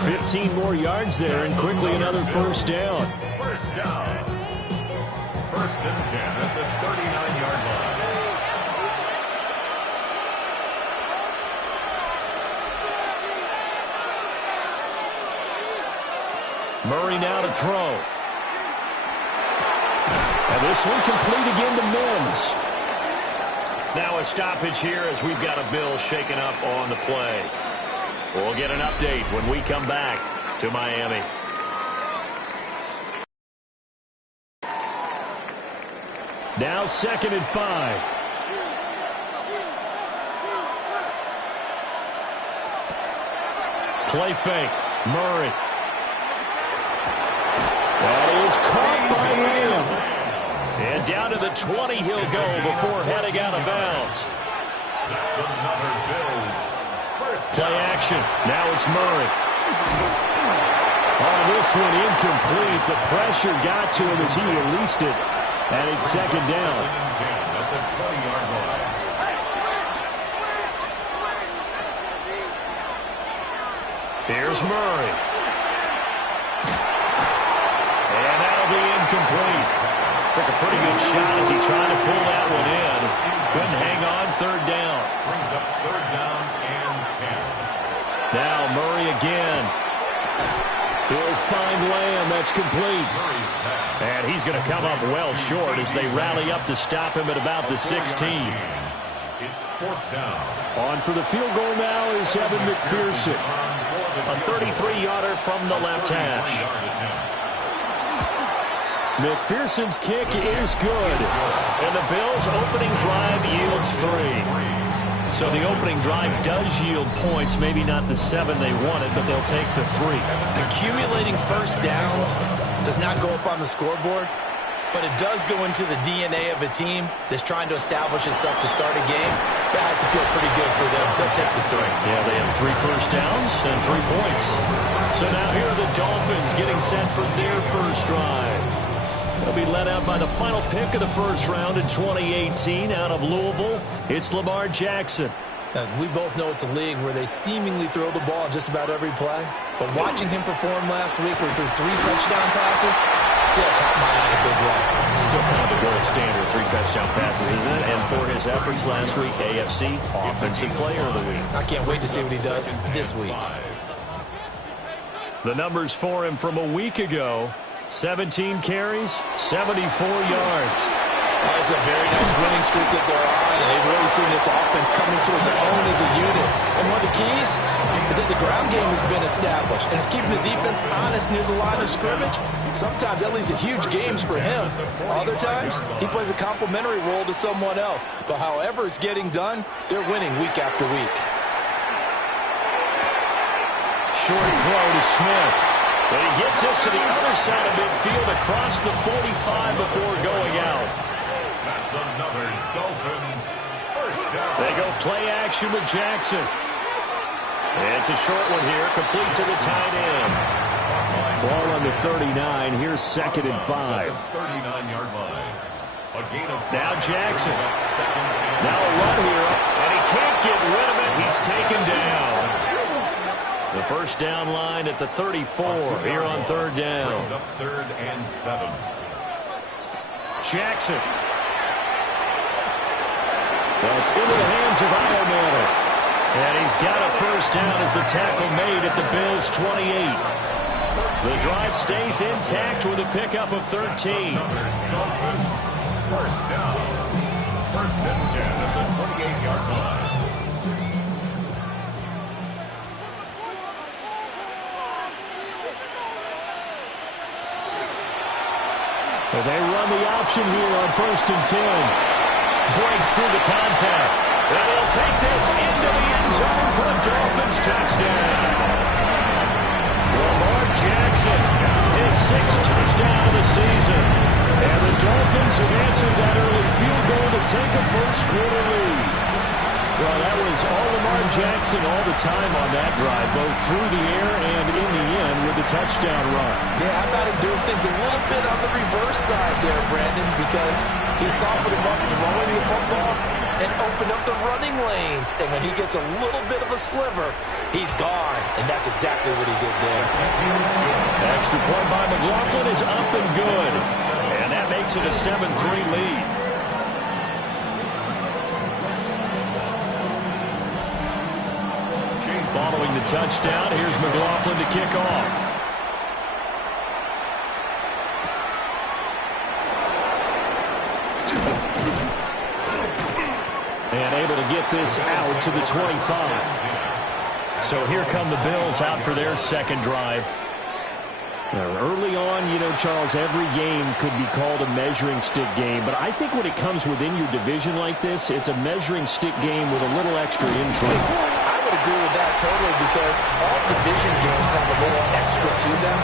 15 more yards there and quickly another first down. First down. First and 10 at the 39-yard line. Murray now to throw. And this one complete again to Mims. Now a stoppage here as we've got a Bill shaken up on the play. We'll get an update when we come back to Miami. Now 2nd and 5. Play fake. Murray. That is caught by Lamb. And down to the 20 he'll go before heading out of bounds. That's another Bills. Play action. Now it's Murray. On this one, incomplete. The pressure got to him as he released it. And it's 2nd down. At the 20-yard line. Here's Murray. And that'll be incomplete. Took a pretty good shot as he tried to pull that one in. Couldn't hang on. 3rd down. Brings up 3rd down and 10. Now Murray again. He'll find Lamb. That's complete. And he's going to come up well short as they rally up to stop him at about the 16. It's 4th down. On for the field goal now is Evan McPherson. A 33-yarder from the left hash. McPherson's kick is good. And the Bills' opening drive yields 3. So the opening drive does yield points, maybe not the 7 they wanted, but they'll take the 3. Accumulating first downs does not go up on the scoreboard, but it does go into the DNA of a team that's trying to establish itself to start a game. That has to feel pretty good for them. They'll take the 3. Yeah, they have 3 first downs and 3 points. So now here are the Dolphins getting set for their first drive. They'll be led out by the final pick of the first round in 2018 out of Louisville. It's Lamar Jackson. We both know it's a league where they seemingly throw the ball just about every play. But watching him perform last week where he threw 3 touchdown passes still caught my eye in a big way. Still kind of the gold standard, 3 touchdown passes, isn't it? And for his efforts last week, AFC Offensive Player of the Week. I can't wait to see what he does this week. The numbers for him from a week ago: 17 carries, 74 yards. That's a very nice winning streak that they're on, and they've really seen this offense coming to its own as a unit. And one of the keys is that the ground game has been established, and it's keeping the defense honest near the line of scrimmage. Sometimes that leads to huge games for him. Other times, he plays a complementary role to someone else. But however it's getting done, they're winning week after week. Short throw to Smith. But he gets us to the other side of midfield across the 45 before going out. That's another Dolphins first down. They go play action with Jackson. It's a short one here, complete to the tight end. Ball on the 39. Here's 2nd and 5. 39-yard line. A gain of 5. Now Jackson. Now a run here, and he can't get rid of it. He's taken down. The first down line at the 34 here on 3rd down. Up 3rd and 7. Jackson. That's into the hands of Iomanner. And he's got a first down as the tackle made at the Bills' 28. The drive stays intact with a pickup of 13. Dolphins first down. 1st and 10 at the 28-yard line. Well, they run the option here on 1st and 10. Breaks through the contact. And he'll take this into the end zone for a Dolphins touchdown. Lamar Jackson, his 6th touchdown of the season. And the Dolphins have answered that early field goal to take a first-quarter lead. Well, that was all Lamar Jackson all the time on that drive, both through the air and in the end with the touchdown run. Yeah, how about him doing things a little bit on the reverse side there, Brandon, because he softened him up throwing the football and opened up the running lanes. And when he gets a little bit of a sliver, he's gone. And that's exactly what he did there. Extra point by McLaughlin is up and good. And that makes it a 7-3 lead. Following the touchdown, here's McLaughlin to kick off. And able to get this out to the 25. So here come the Bills out for their second drive. Early on, you know, Charles, every game could be called a measuring stick game. But I think when it comes within your division like this, it's a measuring stick game with a little extra intrigue. I would agree with that totally because all division games have a little extra to them.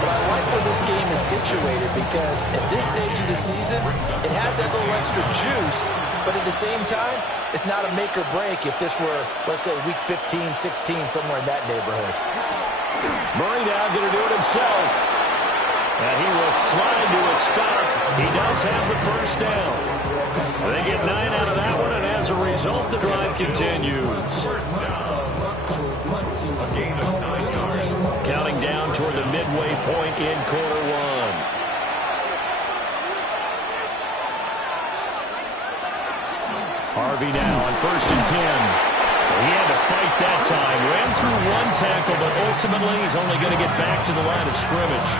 But I like where this game is situated because at this stage of the season, it has that little extra juice. But at the same time, it's not a make or break if this were, let's say, week 15, 16, somewhere in that neighborhood. Murray now going to do it himself. And he will slide to a stop. He does have the first down. They get 9 out of that one, and as a result, the drive continues. First down. A gain of 9 yards. Counting down toward the midway point in quarter one. Harvey now on 1st and 10. He had to fight that time. Ran through one tackle, but ultimately he's only going to get back to the line of scrimmage.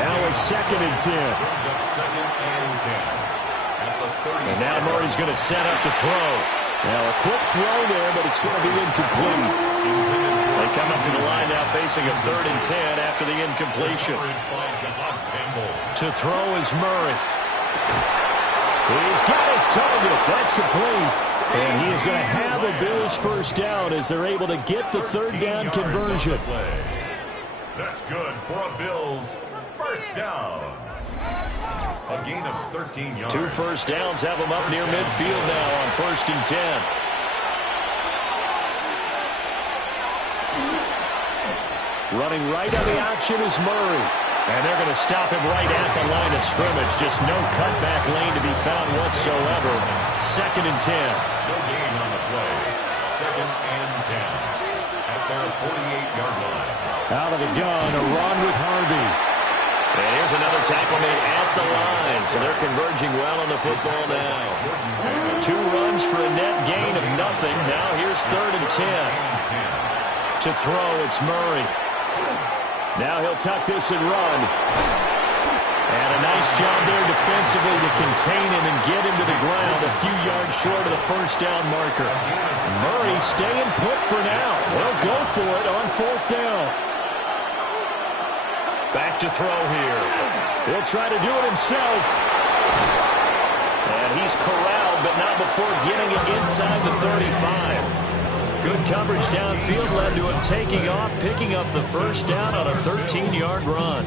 Now a 2nd and 10. And now Murray's going to set up to throw. Now a quick throw there, but it's going to be incomplete. They come up to the line now facing a 3rd and 10 after the incompletion. To throw is Murray. He's got his target. That's complete. And he is going to have a Bills first down as they're able to get the 3rd down conversion. That's good for a Bills first down. A gain of 13 yards. 2 first downs have them up near midfield now on 1st and 10. Running right on the option is Murray. And they're going to stop him right at the line of scrimmage. Just no cutback lane to be found whatsoever. 2nd and 10. No gain on the play. 2nd and 10. At their 48-yard line. Out of the gun, a run with Harvey. And here's another tackle made at the line. So they're converging well on the football now. 2 runs for a net gain of nothing. Now here's 3rd and 10. To throw, it's Murray. Now he'll tuck this and run. And a nice job there defensively to contain him and get him to the ground a few yards short of the first down marker. Murray staying put for now. They'll go for it on 4th down. Back to throw here. He'll try to do it himself. And he's corralled, but not before getting it inside the 35. Good coverage downfield led to him taking off, picking up the first down on a 13-yard run.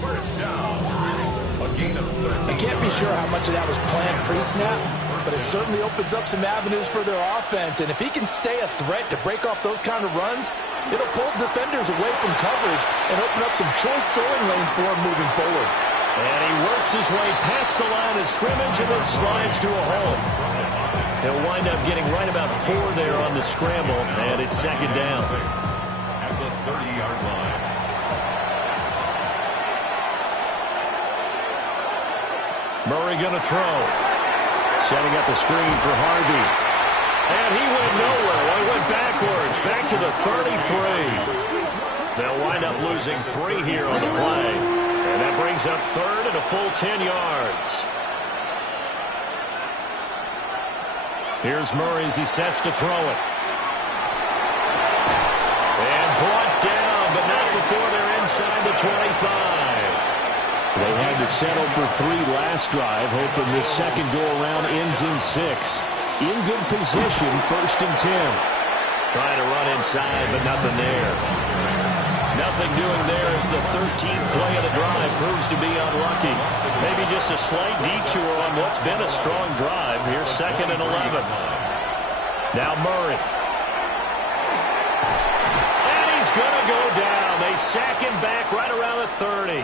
I can't be sure how much of that was planned pre-snap, but it certainly opens up some avenues for their offense. And if he can stay a threat to break off those kind of runs, it'll pull defenders away from coverage and open up some choice throwing lanes for him moving forward. And he works his way past the line of scrimmage and then slides to a hole. He'll wind up getting right about 4 there on the scramble, and it's 2nd down. At the 30-yard line. Murray going to throw. Setting up a screen for Harvey. And he went nowhere. Well, he went backwards, back to the 33. They'll wind up losing 3 here on the play. And that brings up 3rd and a full 10 yards. Here's Murray as he sets to throw it. And brought down, but not before they're inside the 25. They had to settle for 3 last drive, hoping this second go-around ends in 6. In good position, 1st and 10. Trying to run inside, but nothing there. Nothing doing there as the 13th play of the drive proves to be unlucky. Maybe just a slight detour on what's been a strong drive. Here's 2nd and 11. Now Murray. And he's going to go down. They they sack him back right around the 30.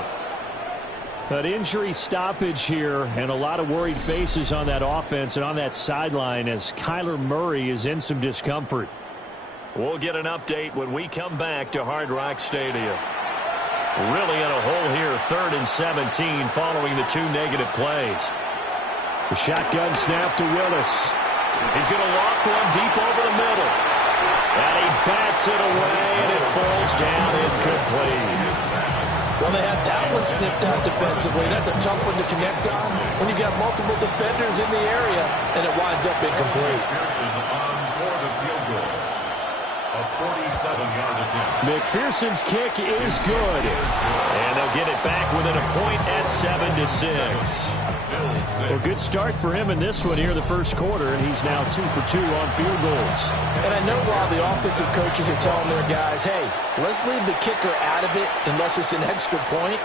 An injury stoppage here and a lot of worried faces on that offense and on that sideline as Kyler Murray is in some discomfort. We'll get an update when we come back to Hard Rock Stadium. Really in a hole here, 3rd and 17 following the 2 negative plays. The shotgun snap to Willis. He's going to loft one deep over the middle. And he bats it away, and it falls down incomplete. Well, they had that one snipped out defensively. That's a tough one to connect on when you got multiple defenders in the area, and it winds up incomplete. Pearson on for the field goal. A 47-yard attempt. McPherson's kick is good. And they'll get it back within a point at 7-6. Well, good start for him in this one here in the first quarter, and he's now 2 for 2 on field goals. And I know while the offensive coaches are telling their guys, hey, let's leave the kicker out of it unless it's an extra point,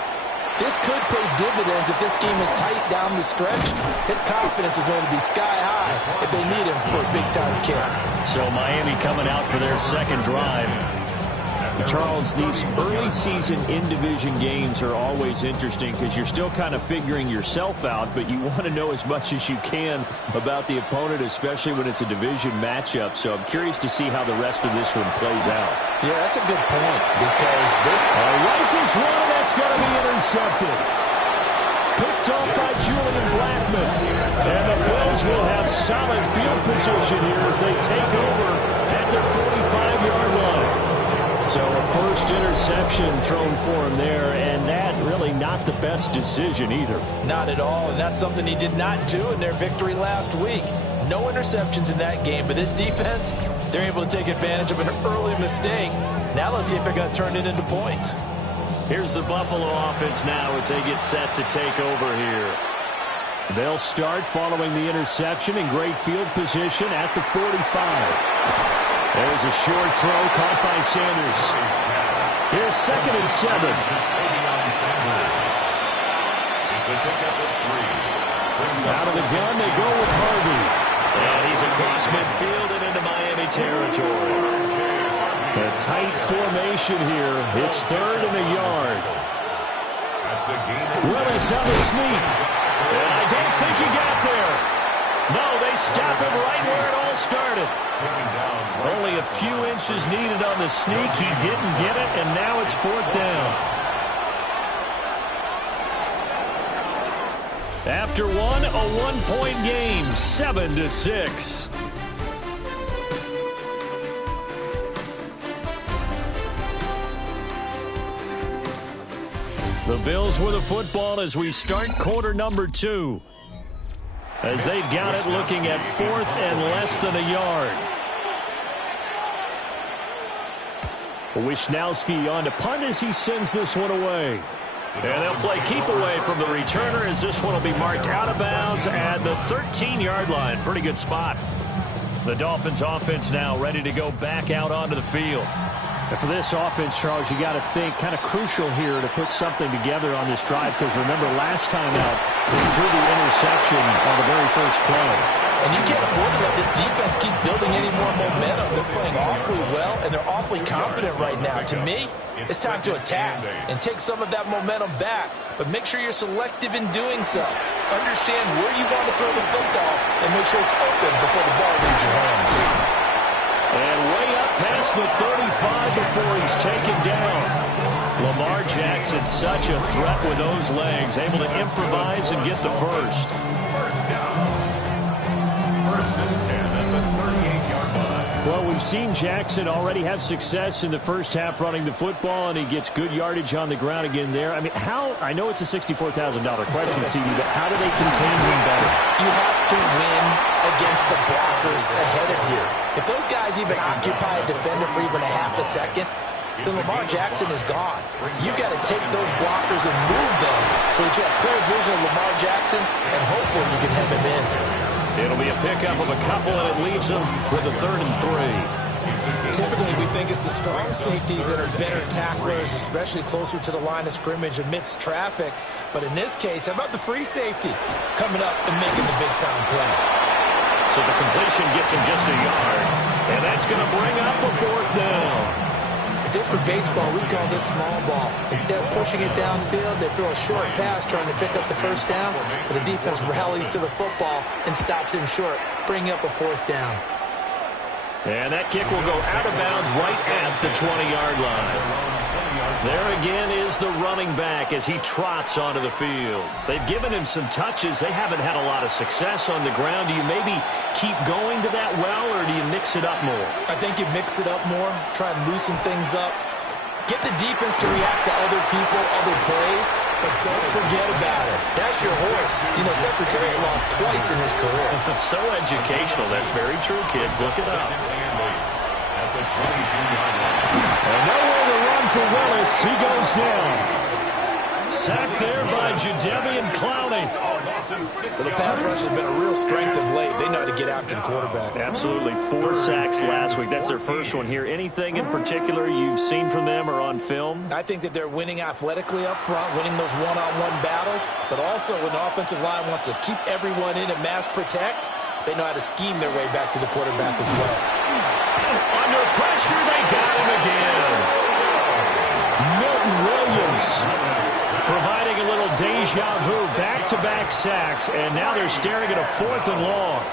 this could pay dividends if this game is tight down the stretch. His confidence is going to be sky high if they need him for a big-time kick. So Miami coming out for their second drive. Charles, these early season in-division games are always interesting because you're still kind of figuring yourself out, but you want to know as much as you can about the opponent, especially when it's a division matchup. So I'm curious to see how the rest of this one plays out. Yeah, that's a good point because a rifles one, and that's going to be intercepted. Picked up by Julian Blackmon. And the Bills will have solid field position here as they take over at their 45-yard line. So a first interception thrown for him there, and that really not the best decision either. Not at all, and that's something he did not do in their victory last week. No interceptions in that game, but this defense, they're able to take advantage of an early mistake. Now let's see if they're going to turn it into points. Here's the Buffalo offense now as they get set to take over here. They'll start following the interception in great field position at the 45. There's a short throw caught by Sanders. Here's 2nd and 7. It's a pickup of 3. Out of the gun, they go with Harvey. And he's across midfield and into Miami territory. A tight formation here. It's 3rd and a yard. That's a gain of Willis on the sneak. And I don't think he got there. No, they stop him right where it all started. Only a few inches needed on the sneak. He didn't get it, and now it's 4th down. After one, a one-point game, 7-6. The Bills with the football as we start quarter number 2. As they've got it looking at 4th and less than a yard. Wisnowski on to punt as he sends this one away. And they'll play keep away from the returner as this one will be marked out of bounds at the 13-yard line. Pretty good spot. The Dolphins offense now ready to go back out onto the field. And for this offense, Charles, you got to think kind of crucial here to put something together on this drive because remember last time out, they threw the interception on the very first play. And you can't afford to let this defense keep building any more momentum. They're playing awfully well, and they're awfully confident right now. To me, it's time to attack and take some of that momentum back. But make sure you're selective in doing so. Understand where you want to throw the football and make sure it's open before the ball leaves your hand. And way up past the 35 before he's taken down. Lamar Jackson, such a threat with those legs, able to improvise and get the first. First down. 1st and 10 at the 38-yard line. Well, we've seen Jackson already have success in the first half running the football, and he gets good yardage on the ground again there. I mean, I know it's a $64,000 question, CD, but how do they contain him better? You have to win against the blockers ahead of you. If those guys even occupy a defender for even a half a second, then Lamar Jackson is gone. You've got to take those blockers and move them so that you have clear vision of Lamar Jackson, and hopefully you can hem him in. It'll be a pickup of a couple, and it leaves them with a 3rd and 3. Typically, we think it's the strong safeties that are better tacklers, especially closer to the line of scrimmage amidst traffic. But in this case, how about the free safety coming up and making the big-time play? So the completion gets him just a yard, and that's going to bring up a 4th down. different for baseball, we call this small ball. Instead of pushing it downfield, they throw a short pass trying to pick up the first down, but the defense rallies to the football and stops him short, bringing up a fourth down. And that kick will go out of bounds right at the 20-yard line. There again is the running back as he trots onto the field. They've given him some touches. They haven't had a lot of success on the ground. Do you maybe keep going to that well, or do you mix it up more? I think you mix it up more, try and loosen things up. Get the defense to react to other people, other plays, but don't forget about it. That's your horse. You know, Secretary lost twice in his career. So educational. That's very true, kids. Look it up. At the 22-yard line. And nowhere to run for Willis. He goes down. Sacked there by Jadeveon Clowney. Well, the pass rush has been a real strength of late. They know how to get after the quarterback. Absolutely. 4 sacks last week. That's their first one here. Anything in particular you've seen from them or on film? I think that they're winning athletically up front, winning those one-on-one battles, but also when the offensive line wants to keep everyone in and mass protect, they know how to scheme their way back to the quarterback as well. Under pressure, they got him again. Milton Williams providing a little deja vu, back-to-back sacks, and now they're staring at a 4th and long.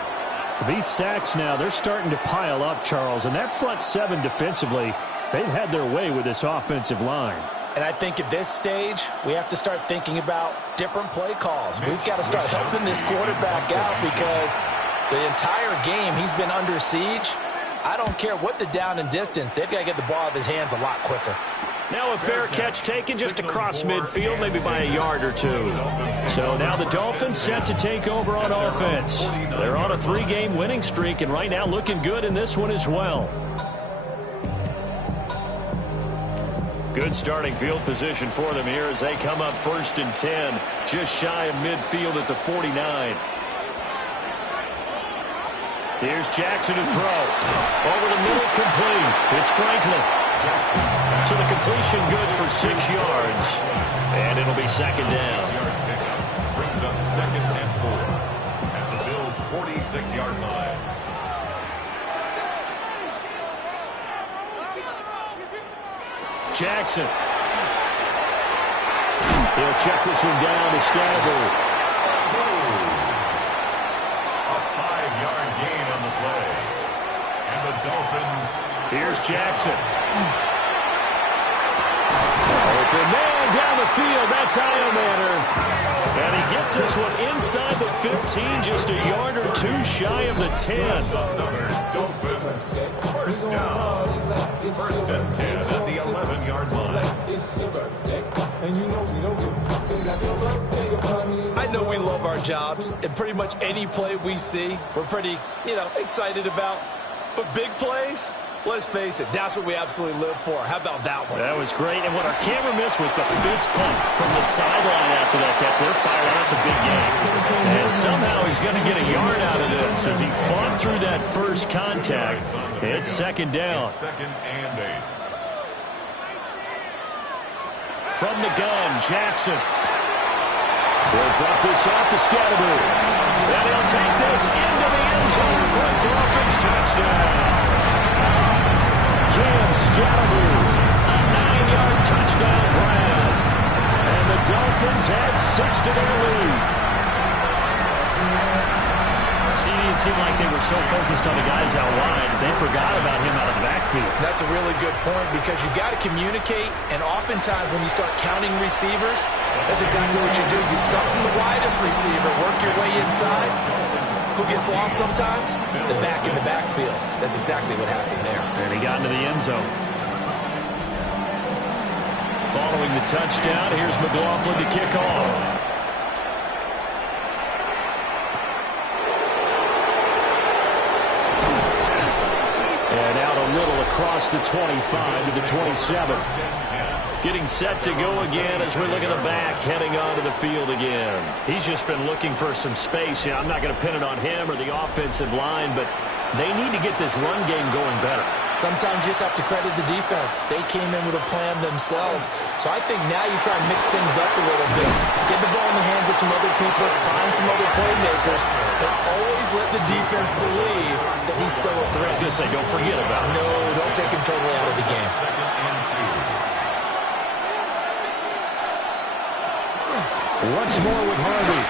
These sacks now, they're starting to pile up, Charles, and that front 7 defensively, they've had their way with this offensive line. And I think at this stage, we have to start thinking about different play calls. We've got to start helping this quarterback out because the entire game he's been under siege. I don't care what the down and distance. They've got to get the ball out of his hands a lot quicker. Now a fair catch taken just across midfield, maybe by a yard or 2. So now the Dolphins set to take over on offense. They're on a 3-game winning streak, and right now looking good in this one as well. Good starting field position for them here as they come up 1st and 10, just shy of midfield at the 49. Here's Jackson to throw. Over the middle, complete. It's Franklin. So the completion good for 6 yards. And it'll be 2nd down. 6-yard pickup brings up 2nd and 4 at the Bills' 46-yard line. Jackson. He'll check this one down to Scatterbury. A 5-yard gain on the play. And the Dolphins. Here's Jackson. Open man down the field. That's Iomanner. And he gets this one inside the 15, just a yard or 2 shy of the 10. Dolphins. 1st down. 1st and 10 at the 11-yard line. I know we love our jobs, and pretty much any play we see, we're pretty, excited about. But big plays, let's face it, that's what we absolutely live for. How about that one? That was great. And what our camera missed was the fist pump from the sideline after that catch. They're fired out. It's a big game. And somehow he's going to get a yard out of this as he fought through that first contact. It's 2nd down. It's 2nd and 8. From the gun, Jackson. He'll drop this off to Scatterbury. And he'll take this into the end zone for a Dolphins touchdown. Cam Scatterbury, a 9-yard touchdown grab. And the Dolphins add 6 to their lead. It seemed like they were so focused on the guys out wide, they forgot about him out of the backfield. That's a really good point because you've got to communicate, and oftentimes when you start counting receivers, that's exactly what you do. You start from the widest receiver, work your way inside. Who gets lost sometimes? The back in the backfield. That's exactly what happened there. And he got into the end zone. Following the touchdown, here's McLaughlin to kick off. And out a little across the 25 to the 27. Getting set to go again as we look at the back, heading onto the field again. He's just been looking for some space. I'm not going to pin it on him or the offensive line, but they need to get this run game going better. Sometimes you just have to credit the defense. They came in with a plan themselves. So I think now you try and mix things up a little bit. Get the ball in the hands of some other people, find some other playmakers, but always let the defense believe that he's still a threat. I was going to say, don't forget about it. No, don't take him totally out of the game. 2nd and 2. Once more with Harvey.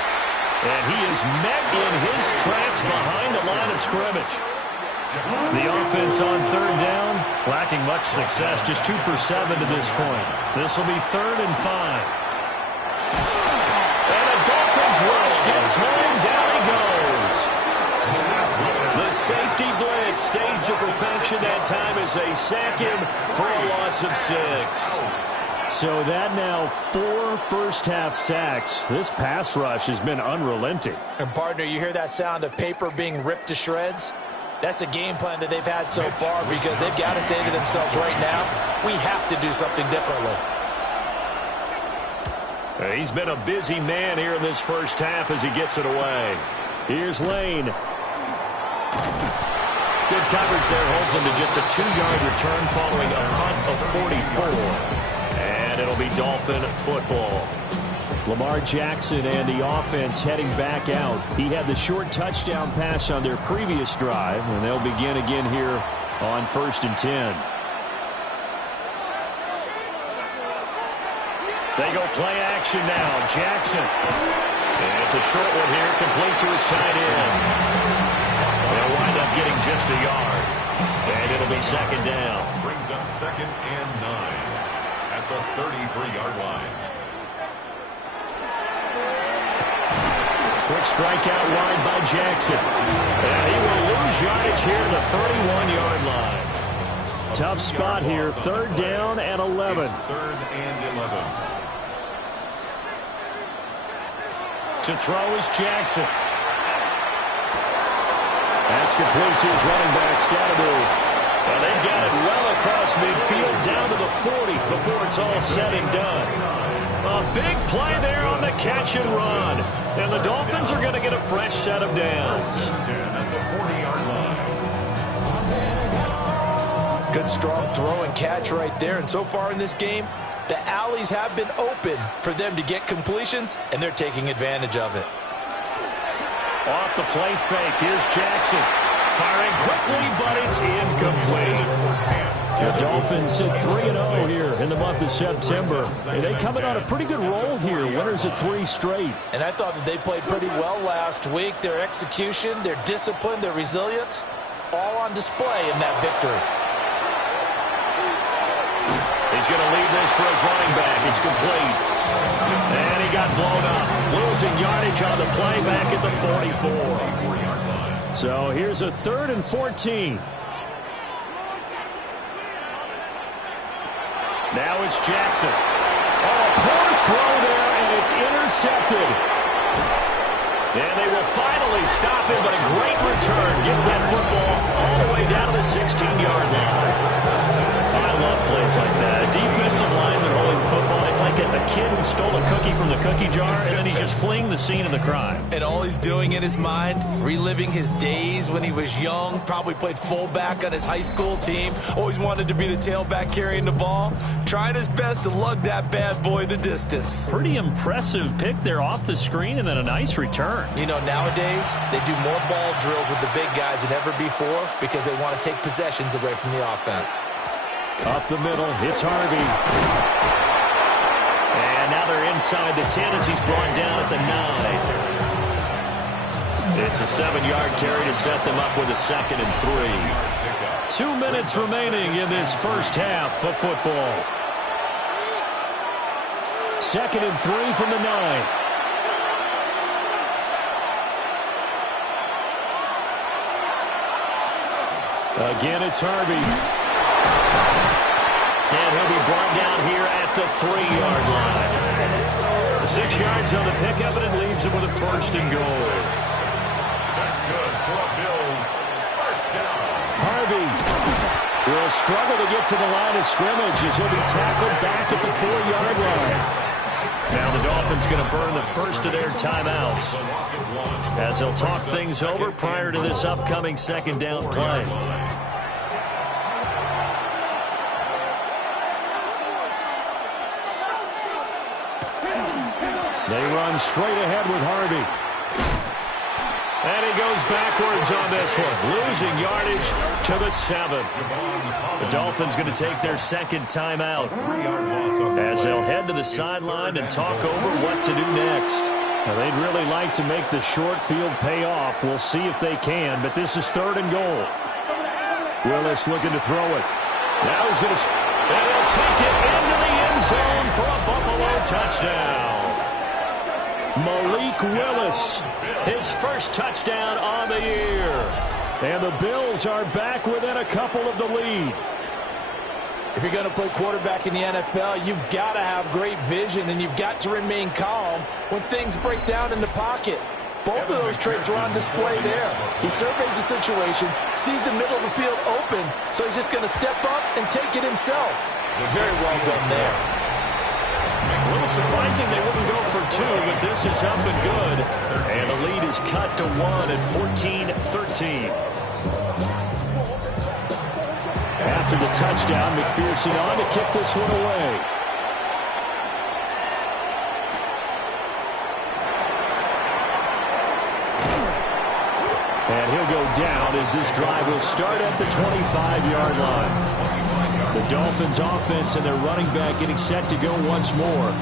And he is met in his tracks behind the line of scrimmage. The offense on third down, lacking much success, just 2 for 7 to this point. This will be 3rd and 5. And a Dolphins rush gets home, down he goes. The safety blitz staged to perfection that time as they sack him for a loss of 6. So that now 4 first-half sacks. This pass rush has been unrelenting. And, partner, you hear that sound of paper being ripped to shreds? That's the game plan that they've had so far because they've got to say to themselves right now, we have to do something differently. He's been a busy man here in this first half as he gets it away. Here's Lane. Good coverage there, holds him to just a 2-yard return following a punt of 44. And it'll be Dolphin football. Lamar Jackson and the offense heading back out. He had the short touchdown pass on their previous drive, and they'll begin again here on 1st and 10. They go play action now. Jackson. And it's a short one here, complete to his tight end. They'll wind up getting just a yard. And it'll be 2nd down. Brings up 2nd and 9 at the 33-yard line. Quick strikeout wide by Jackson. And he will lose yardage here at the 31-yard line. Tough spot here. 3rd down and 11. It's 3rd and 11. To throw is Jackson. That's complete to his running back, Scatterby. Well, they've got it well across midfield down to the 40 before it's all said and done. A big play there on the catch and run. And the Dolphins are going to get a fresh set of downs. 10 at the 40-yard line. Good strong throw and catch right there. And so far in this game, the alleys have been open for them to get completions, and they're taking advantage of it. Off the play fake, here's Jackson. Firing quickly, but it's incomplete. The Dolphins sit 3-0 here in the month of September. And they come in on a pretty good roll here, winners of 3 straight. And I thought that they played pretty well last week. Their execution, their discipline, their resilience, all on display in that victory. He's going to leave this for his running back. It's complete. And he got blown up. Losing yardage on the play back at the 44. So here's a 3rd and 14. Now it's Jackson. Oh, poor throw there, and it's intercepted. And they will finally stop him, but a great return gets that football all the way down to the 16-yard line. I love plays like that. A defensive lineman holding the football. It's like a kid who stole a cookie from the cookie jar, and then he's just fleeing the scene of the crime. And all he's doing in his mind, reliving his days when he was young, probably played fullback on his high school team, always wanted to be the tailback carrying the ball, trying his best to lug that bad boy the distance. Pretty impressive pick there off the screen, and then a nice return. You know, nowadays, they do more ball drills with the big guys than ever before because they want to take possessions away from the offense. Up the middle, it's Harvey. And now they're inside the 10 as he's brought down at the 9. It's a 7-yard carry to set them up with a 2nd and 3. 2 minutes remaining in this first half of football. 2nd and 3 from the 9. Again, it's Harvey. And he'll be brought down here at the 3-yard line. 6 yards on the pickup, and it leaves him with a 1st and goal. That's good for a Bills first down. Harvey will struggle to get to the line of scrimmage as he'll be tackled back at the 4-yard line. Now the Dolphins going to burn the first of their timeouts as they'll talk things over prior to this upcoming 2nd down play. They run straight ahead with Harvey. And he goes backwards on this one, losing yardage to the 7. The Dolphins going to take their second timeout as they'll head to the sideline and talk over what to do next. Now, they'd really like to make the short field pay off. We'll see if they can, but this is 3rd and goal. Willis looking to throw it. Now he's going to... And he'll take it into the end zone for a Buffalo touchdown. Malik Willis, his first touchdown on the year. And the Bills are back within a couple of the lead. If you're going to play quarterback in the NFL, you've got to have great vision, and you've got to remain calm when things break down in the pocket. Both of those traits are on display there. He surveys the situation, sees the middle of the field open, so he's just going to step up and take it himself. Very well done there. A little surprising they wouldn't go for 2, but this is up and good. And the lead is cut to 1 at 14-13. After the touchdown, McPherson on to kick this one away. And he'll go down as this drive will start at the 25-yard line. The Dolphins offense and their running back getting set to go once more.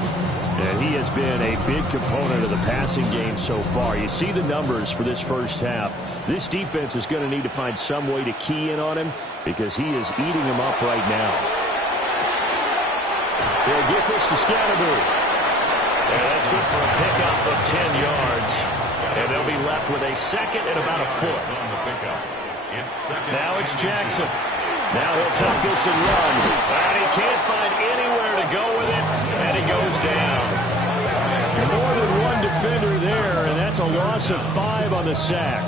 And he has been a big component of the passing game so far. You see the numbers for this first half. This defense is going to need to find some way to key in on him because he is eating them up right now. They'll get this to Scatterbury. And that's good for a pickup of 10 yards. And they'll be left with a second and about a foot. Now it's Jackson. Now he'll tuck this and run. And he can't find anywhere to go with it. And he goes down. More than one defender there, and that's a loss of 5 on the sack.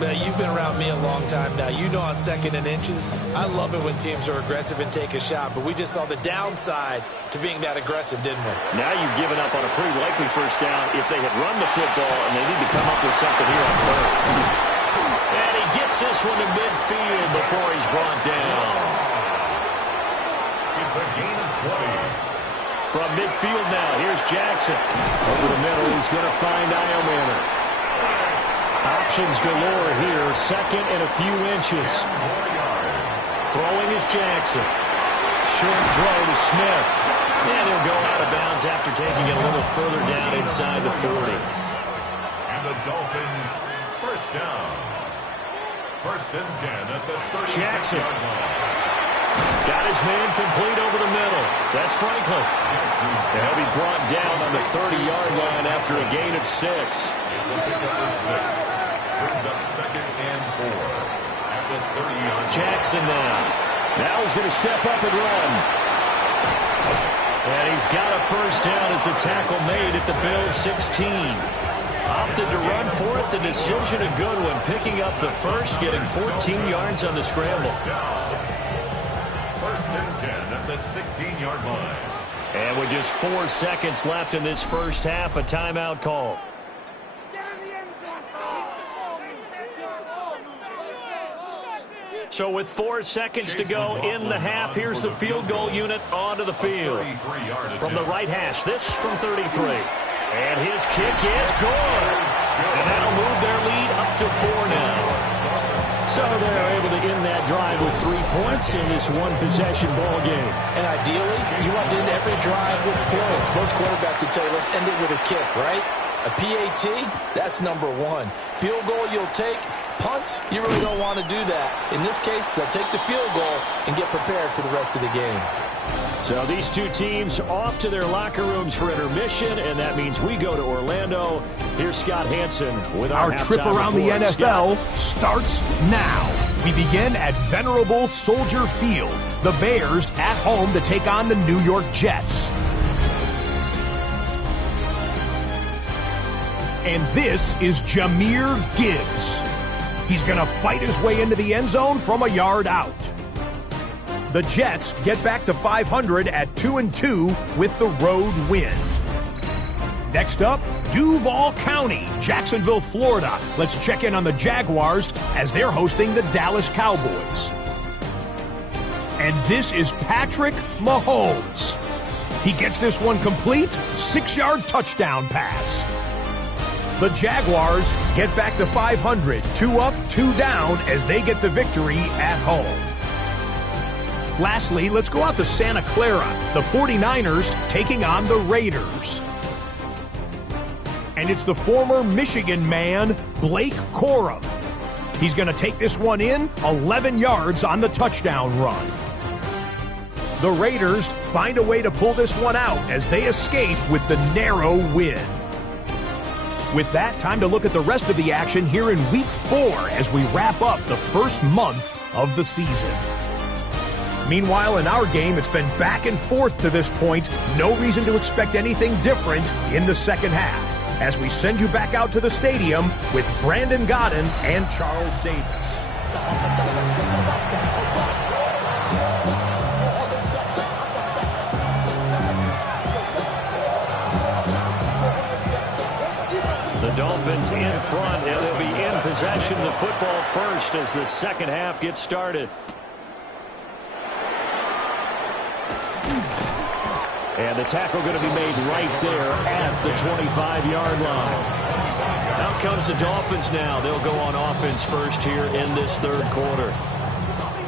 Now, you've been around me a long time now. You know on 2nd and inches, I love it when teams are aggressive and take a shot. But we just saw the downside to being that aggressive, didn't we? Now you've given up on a pretty likely first down if they had run the football, and they need to come up with something here on 3rd. And he gets this one to midfield before he's brought down. It's a gain of 20. From midfield now, here's Jackson. Over the middle, he's going to find Iomanner. Options galore here, second and a few inches. Throwing is Jackson. Short throw to Smith. And he'll go out of bounds after taking it a little further down inside the 40. And the Dolphins first down. 1st and 10 at the 36-yard line. Got his man complete over the middle. That's Franklin. And he'll be brought down on the 30-yard line after a gain of 6. It's a pickup of 6. Brings up 2nd and 4 at the 30-yard line. Jackson now. Now he's going to step up and run. And he's got a first down as the tackle made at the Bills' 16. Opted to run for it. The decision a good one. Picking up the first, getting 14 yards on the scramble. 1st and 10 at the 16-yard line. And with just 4 seconds left in this first half, a timeout call. So with 4 seconds to go in the half, here's the field goal unit onto the field. From the right hash, this from 33. And his kick is good. And that'll move their lead up to 4 now. So they're able to end that drive with 3 points in this one-possession ball game. And ideally, you want to end every drive with points. Most quarterbacks would tell you, let's end it with a kick, right? A PAT, that's number 1. Field goal you'll take. Punts, you really don't want to do that. In this case, they'll take the field goal and get prepared for the rest of the game. So these two teams off to their locker rooms for intermission, and that means we go to Orlando. Here's Scott Hansen with our trip around the NFL starts now. We begin at venerable Soldier Field. The Bears at home to take on the New York Jets. And this is Jahmyr Gibbs. He's going to fight his way into the end zone from a yard out. The Jets get back to 500 at 2-2 with the road win. Next up, Duval County, Jacksonville, Florida. Let's check in on the Jaguars as they're hosting the Dallas Cowboys. And this is Patrick Mahomes. He gets this one complete, 6-yard touchdown pass. The Jaguars get back to 500, 2 up, 2 down as they get the victory at home. Lastly, let's go out to Santa Clara. The 49ers taking on the Raiders. And it's the former Michigan man, Blake Corum. He's going to take this one in, 11 yards on the touchdown run. The Raiders find a way to pull this one out as they escape with the narrow win. With that, time to look at the rest of the action here in Week 4 as we wrap up the first month of the season. Meanwhile, in our game, it's been back and forth to this point. No reason to expect anything different in the second half, as we send you back out to the stadium with Brandon Godden and Charles Davis. The Dolphins in front, and they'll be in possession of the football first as the second half gets started. And the tackle going to be made right there at the 25-yard line. Out comes the Dolphins now. They'll go on offense first here in this third quarter.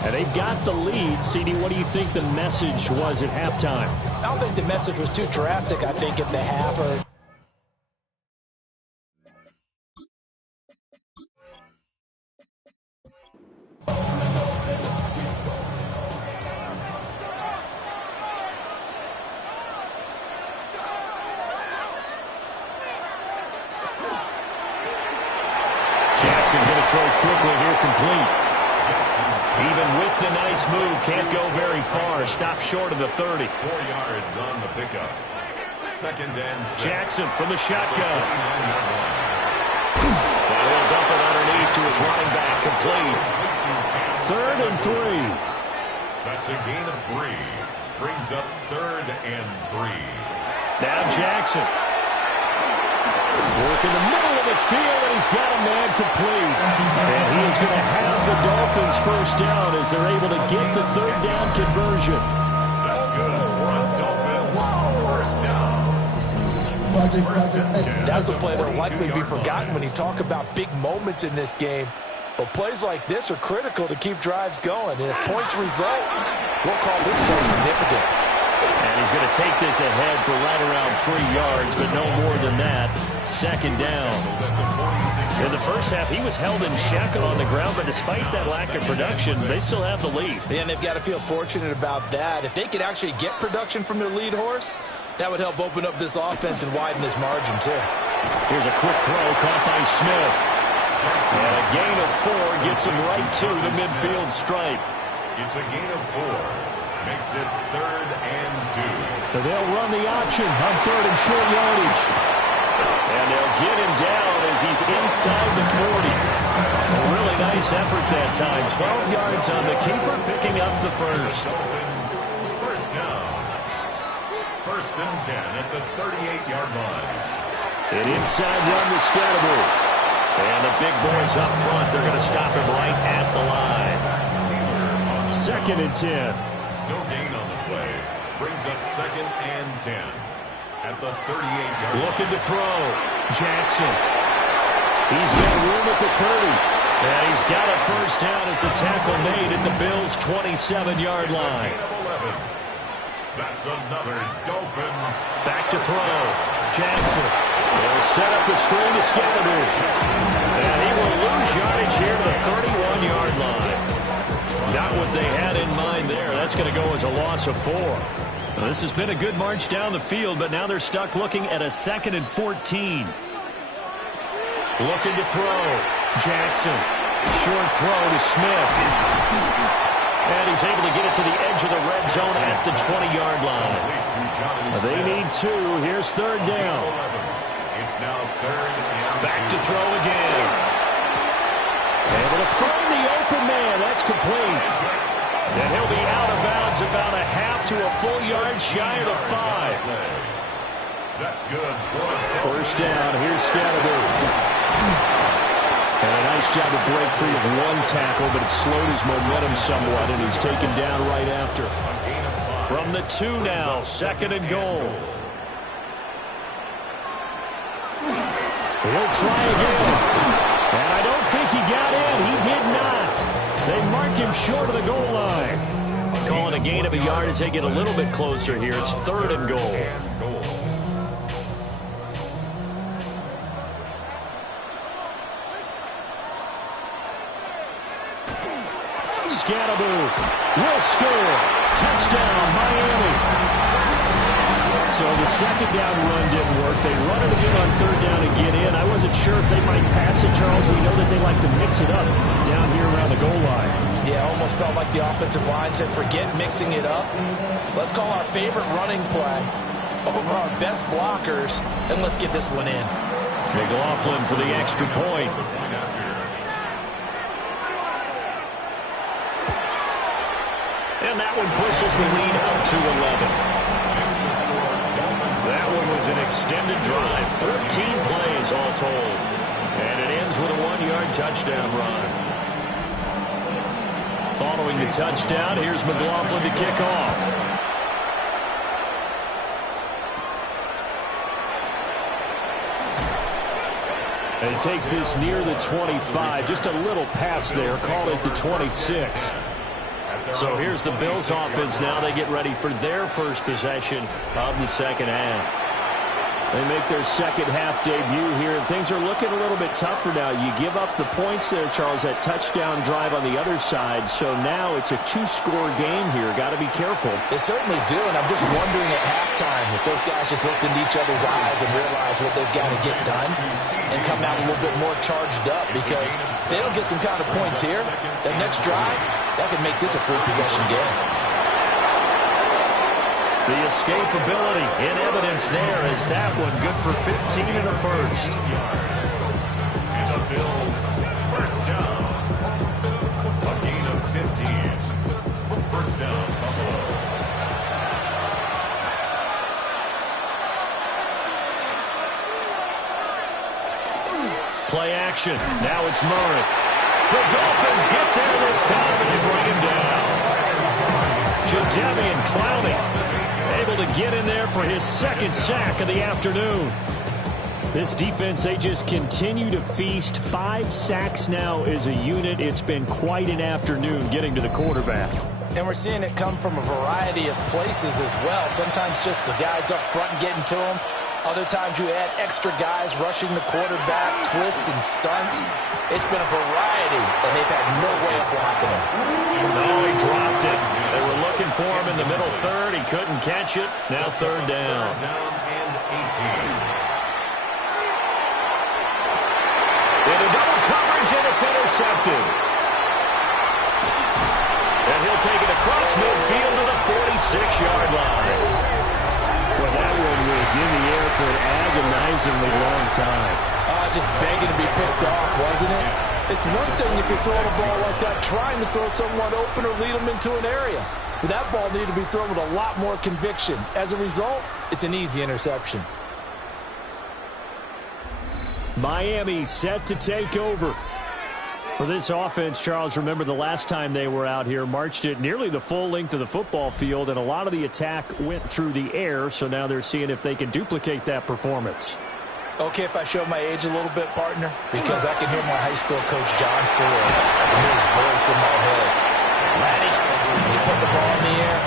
And they've got the lead. CD, what do you think the message was at halftime? I don't think the message was too drastic. I think at the half or Jackson going to throw quickly here, complete. Even with the nice move, can't go very far. Stop short of the 30. 4 yards on the pickup. Second and 6. Jackson from the shotgun. And he'll dump it underneath to his running back, complete. 3rd and 3. That's a gain of 3. Brings up 3rd and 3. Now Jackson. Work in the middle of the field, and he's got a man complete. And he is going to have the Dolphins first down as they're able to get the 3rd down conversion. That's good for a Dolphins first down. First and 10. that's a play that will likely be forgotten when you talk about big moments in this game. But plays like this are critical to keep drives going. And if points result, we'll call this play significant. And he's going to take this ahead for right around 3 yards, but no more than that. Second down. In the first half, he was held in check on the ground, but despite that lack of production, they still have the lead. And they've got to feel fortunate about that. If they could actually get production from their lead horse, that would help open up this offense and widen this margin, too. Here's a quick throw caught by Smith. And a gain of 4 gets him right to the midfield stripe. It's a gain of 4. Makes it 3rd and 2. So they'll run the option on 3rd and short yardage. And they'll get him down as he's inside the 40. A really nice effort that time. 12 yards on the keeper, picking up the first. Dolphins first down. 1st and 10 at the 38-yard line. An inside run with Scatterbury. And the big boys up front, they're going to stop him right at the line. 2nd and 10. No gain on the play. Brings up 2nd and 10 at the 38-yard line. Looking to throw. Jackson. He's got room at the 30. And he's got a first down as a tackle made at the Bills' 27-yard line. That's another Dolphins. Back to throw. Jackson. Will set up the screen to Scatterbury. And he will lose yardage here to the 31-yard line. Not what they had in mind there. That's going to go as a loss of 4. Well, this has been a good march down the field, but now they're stuck looking at a 2nd and 14. Looking to throw. Jackson. Short throw to Smith. And he's able to get it to the edge of the red zone at the 20-yard line. They need 2. Here's 3rd down. It's now 3rd and 2. Back to throw again. Able to find the open man. That's complete. And he'll be out of bounds about a half to a full yard shy of the 5. That's good. First down. Here's Scatterbury. And a nice job to break free of 1 tackle, but it slowed his momentum somewhat, and he's taken down right after. From the 2 now, 2nd and goal. He'll try again. And I don't think he got in. He did not. They mark him short of the goal line. Calling a gain of a yard as they get a little bit closer here. It's 3rd and goal. Scatterboo will score. Touchdown, Miami. So the second down run didn't work. They run it again on 3rd down and get in. I wasn't sure if they might pass it, Charles. We know that they like to mix it up down here around the goal line. Yeah, almost felt like the offensive line said, forget mixing it up. Let's call our favorite running play over our best blockers, and let's get this one in. McLaughlin for the extra point. And that one pushes the lead out to 11. That one was an extended drive. 13 plays all told. And it ends with a 1-yard touchdown run. Following the touchdown, here's McLaughlin to kick off. And it takes this near the 25. Just a little pass there. Call it the 26. So here's the Bills offense now. They get ready for their first possession of the second half. They make their second half debut here. Things are looking a little bit tougher now. You give up the points there, Charles, that touchdown drive on the other side. So now it's a 2-score game here. Got to be careful. They certainly do, and I'm just wondering at halftime if those guys just looked into each other's eyes and realize what they've got to get done and come out a little bit more charged up, because if they don't get some kind of points here, that next drive, that could make this a full possession game. The escapability in evidence there as that one good for 15 in the first. And the Bills first down. A gain of 15. First down, Buffalo. Play action. Now it's Murray. The Dolphins get there this time and they bring him down. Jadeveon Clowney able to get in there for his second sack of the afternoon. This defense, they just continue to feast. 5 sacks now as a unit. It's been quite an afternoon getting to the quarterback. And we're seeing it come from a variety of places as well. Sometimes just the guys up front getting to him. Other times you add extra guys rushing the quarterback, twists and stunts. It's been a variety, and they've had no way of blocking him. No, he dropped it. They were looking for him in the middle third. He couldn't catch it. Now 3rd down. And 18. Into double coverage, and it's intercepted. And he'll take it across midfield to the 46-yard line. Well, that one was in the air for an agonizingly long time. Just begging to be picked off, wasn't it? It's one thing if you're throwing a ball like that, trying to throw someone open or lead them into an area. But that ball needed to be thrown with a lot more conviction. As a result, it's an easy interception. Miami set to take over. For this offense, Charles, remember the last time they were out here, marched it nearly the full length of the football field, and a lot of the attack went through the air, so now they're seeing if they can duplicate that performance. Okay, if I show my age a little bit, partner, because I can hear my high school coach, John Ford, and hear his voice in my head. Laddie, when you put the ball in the air,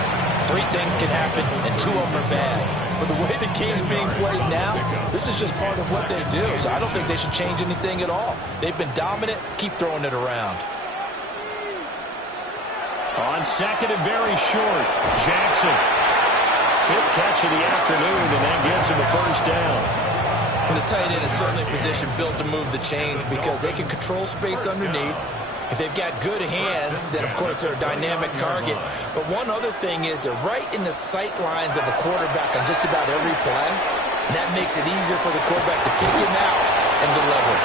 3 things can happen, and 2 of them are bad. But the way the game's being played now, this is just part of what they do, so I don't think they should change anything at all. They've been dominant. Keep throwing it around. On second and very short, Jackson. 5th catch of the afternoon, and that gets him a first down. The tight end is certainly a position built to move the chains because they can control space underneath. If they've got good hands, then, of course, they're a dynamic target. But one other thing is they're right in the sight lines of a quarterback on just about every play, and that makes it easier for the quarterback to kick him out and deliver.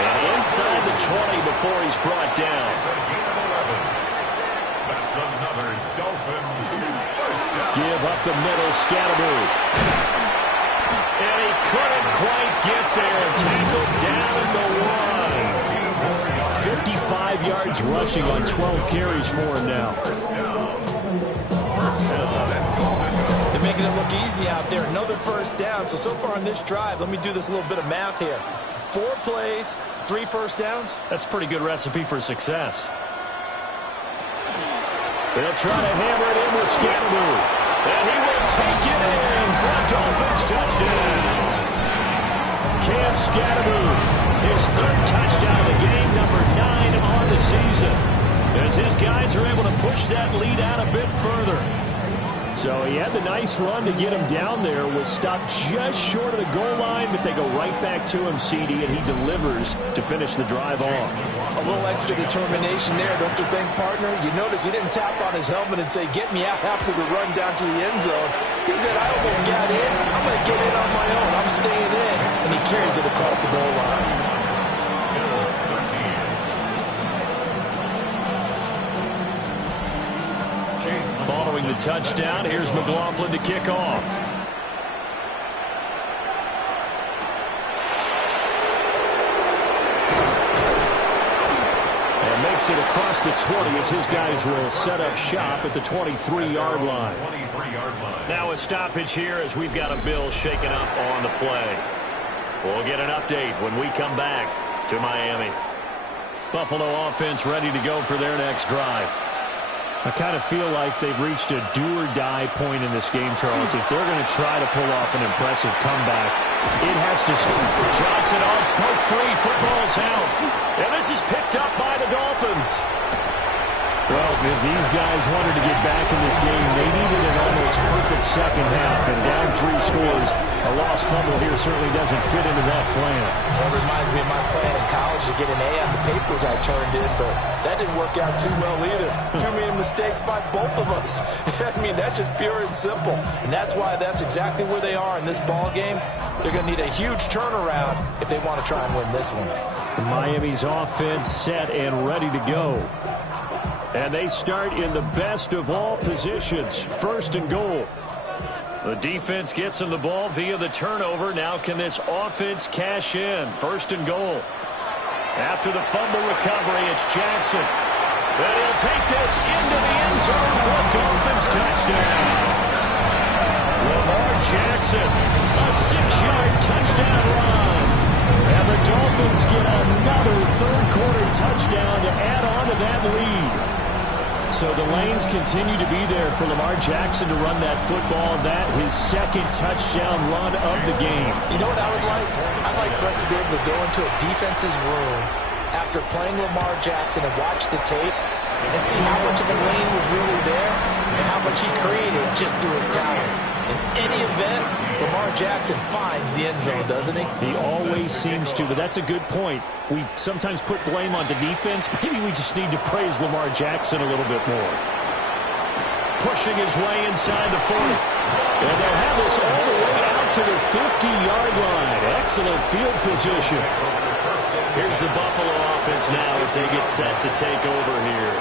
And inside the 20 before he's brought down. That's another Dolphins first down. Give up the middle, Scatterboo. And he couldn't quite get there. Tackled down at the 1. 55 yards rushing on 12 carries for him now. They're making it look easy out there. Another first down. So far on this drive, let me do this little bit of math here. 4 plays, 3 first downs. That's a pretty good recipe for success. They'll try to hammer it in with Scatteroo. And he will take it in for a Dolphins touchdown. Cam Scatteroo, his 3rd touchdown of the game, number 9 on the season. As his guys are able to push that lead out a bit further. So he had the nice run to get him down there, was stopped just short of the goal line, but they go right back to him, CD, and he delivers to finish the drive off. A little extra determination there, don't you think, partner? You notice he didn't tap on his helmet and say, get me out after the run down to the end zone. He said, I almost got in. I'm going to get in on my own. I'm staying in. And he carries it across the goal line. Following the touchdown, here's McLaughlin to kick off. And makes it across the 20 as his guys will set up shop at the 23-yard line. Now a stoppage here as we've got a Bill shaken up on the play. We'll get an update when we come back to Miami. Buffalo offense ready to go for their next drive. I kind of feel like they've reached a do-or-die point in this game, Charles. If they're going to try to pull off an impressive comeback, it has to start. Johnson on poke free. Football's out. And this is picked up by the Dolphins. Well, if these guys wanted to get back in this game, they needed an almost perfect second half. And down 3 scores, a lost fumble here certainly doesn't fit into that plan. That reminds me of my plan in college to get an A on the papers I turned in, but that didn't work out too well either. Too many mistakes by both of us. I mean, that's just pure and simple. And that's why that's exactly where they are in this ball game. They're going to need a huge turnaround if they want to try and win this one. Miami's offense set and ready to go. And they start in the best of all positions, 1st and goal. The defense gets him the ball via the turnover. Now can this offense cash in? 1st and goal. After the fumble recovery, it's Jackson. And he'll take this into the end zone for a Dolphins touchdown. Lamar Jackson, a 6-yard touchdown run. And the Dolphins get another 3rd-quarter touchdown to add on to that lead. So the lanes continue to be there for Lamar Jackson to run that football. That his 2nd touchdown run of the game. You know what I would like? I'd like for us to be able to go into a defense's room after playing Lamar Jackson and watch the tape and see how much of a lane was really there and how much he created just through his talents. In any event, Lamar Jackson finds the end zone, doesn't he? He always seems to, but that's a good point. We sometimes put blame on the defense. Maybe we just need to praise Lamar Jackson a little bit more. Pushing his way inside the 40. And they'll have this all the way out to the 50-yard line. Excellent field position. Here's the Buffalo offense now as they get set to take over here.